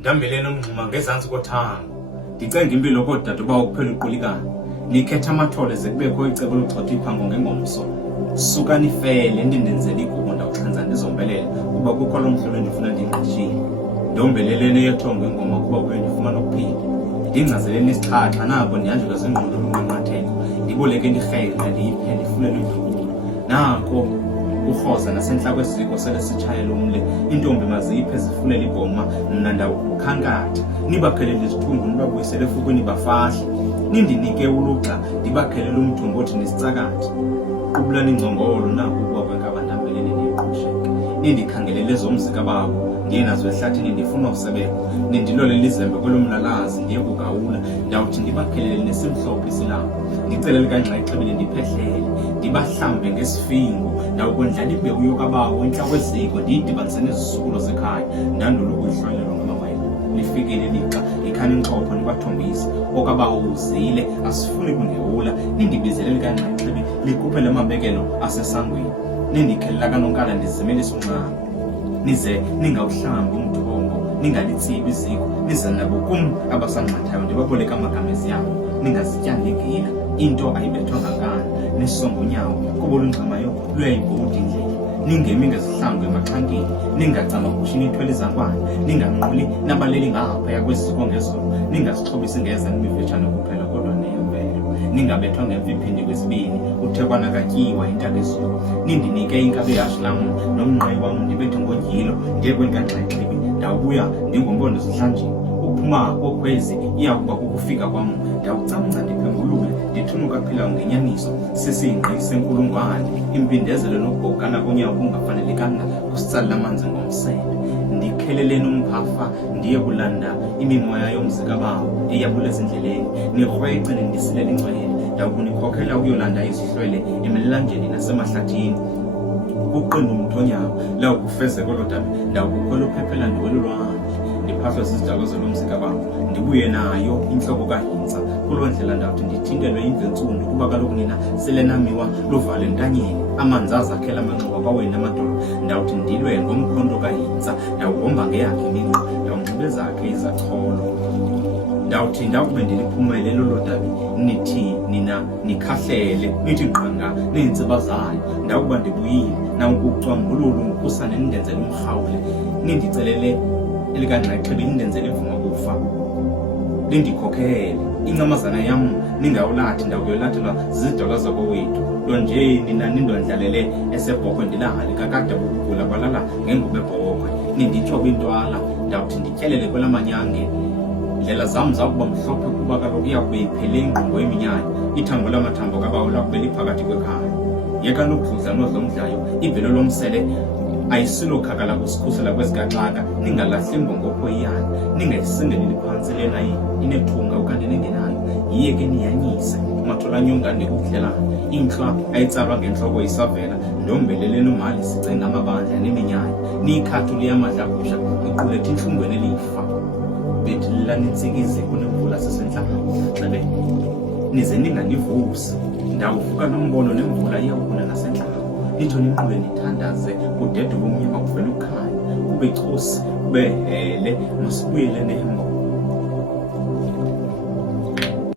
Ndambeleni umngxuma ngezantsi kothango. Ndicenga impilo kodade uba ukuphela uqulikana. Nikhetha amathole ze kubekho icebo logxotha iphango ngengomso. Suka nifele ndindenzela igugu ndawuxhenza ndizombelele kuba kukho lo mhlobo endifuna ndingqishile. Ndombelelene yethongo ingoma kuba kuye ndifumana ukuphila. Ndingcazeleni isixhaxa nabo ndihanjwe zingqondo lunqanqathelo. Ndiboleke ndirhele ndiyiphe ndifulele idubulo. Nako urhoza nasentla kwesiko sele sitshayela umle intombi maziphe zifulele ibhoma mna ndawukhankatha nibakhelele izithungu nibabuyisele efukweni bafahle nindinike uluxa ndibakhelele umthungo othi nisicakathe qubulani ingcongolo naku ukuba kwenkaba ndambelene niqhusheke nindikhangelele zomzika babo ndiye nazo ehlathini ndifuna usebenza nindilolele izembe kwelomlalazi ndiye kugawula ndawuthi ndibakhelele nesimhlophe isilapho ndicelele kanxaxhebile ndiphehlele ndibahlambe ngesifingo ndawukondlala imbewu yokabawo entla kweziko ndiyidibanise nezisukulo zekhaya ndandule ukuyihlwayelelwa ngamawele lifikile lixa ikhani inxopho nibathombise okabawo uzile asifuni kundihula nindibizelele kanxaxhebi likhuphele amabekelo asesangweni nindikhelela kanonkala ndizimelise unqaba nize ningawuhlambi umthombo ningalitsibi iziko nize nabo kum abasanxathayo ndibaboleka amagama eziyabo ningazityandi ngila into ayibethwa ngakana nesongonyawo kuba olungxamayo luyayibhudi indlela ningemi ngezihlangu emaxhankini ningacama kushini ithwele izangwane ninganquli nabaleli ngaphaya kweziko ngezolo ningazixhobisi ngeza nimifetshane kuphela kodwa neyemvelo ningabethwa ngemviphindi kwesibini uthe kwanakatyiwa intakezulu nindinike inkabe yashi lam nomnqayi wam ndibethe ngonyilo ndiye kwenkanxaxhebi ndawubuya ndingombondo zihlanjini ukuphuma kokhwezi iyakuba kukufika kwam ndawucamca ndiphengulule ndithunuka philayo ngenyaniso sisingqi senkulungwane impindezelo nokubhokana konyawo kungafanelekanga kusitsalela amanzi ngomsebe ndikheleleni umphafa ndiye kulanda imimoya yomzikabawo eyabula ezindleleni nikrwece nindisilela ingcwele ndawukunikhokhela ukuyolanda izihlwele emlanjeni nasemahlathini uqinda umthonyawo lawukufezeka olo dabi ndawukukhwela uphephela ndiwelulwane ndiphahlwe zizidalwa zolomzikabawo ndibuye nayo inhloko kahintsa kuloo ndlela ndawuthi ndithintelwe imventsundu kuba kaloku nina selenamiwa luvale entanyeni amanzi azakhela amanxuba kwawena amadolo ndawuthi ndilwe ngomkhonto kahintsa ndawuhomba ngeyakhe iminqa ndawunxibe zakhe izacholo ndawuthi ndakube ndiliphumele lolo dabi nithi nina nikhahlele nithi ngqanga neentsiba zayo ndakuba ndibuyile nawukucwambulula umkhusane nindenzele umrhawule nindicelele elikanxaxhebi nindenzele imvuma kufa lindikhokhele incamazana yam ningawulathi ndakuyolathelwa zizidalwa zakowethu nto nje nina nindondlalele esebhokhwe ndilanga likakade bukugula kwalala ngengubo ebhokhwe ninditsho kwintwala ndawuthi ndityelele kwelamanyange ndlela zam zakuba mhlophe kuba kaloku iyakube iphele ingqumbo yeminyanya ithambo lamathambo kabawo lakube liphakathi kwekhaya yeka nokudludla nodlomdlayo ivelo lomsele ayisilokhakala kusikhusela kwezikaxaka ningalahli imbongopho iyana ningayisingeleli phantsi lena inethunga okanye nengenayo yiyeke niyanyise umatholanyonga ndikudlelana intlwa ayitsalwa ngentloko isavela ndombeleleni umali sicenga amabandla neminyanya niyikhathuli yamadlagusha iqulethe intlungweni elifa bethi lilanintsikiziko kunemvula sesentlango xebe nize ninganivusi ndawuvuka nombono nemvula iyawukuna nasentlango nitho ninqube nithandaze kudede bomnyama kuvela ukhanya kube chosi kube hele masibuyele nembo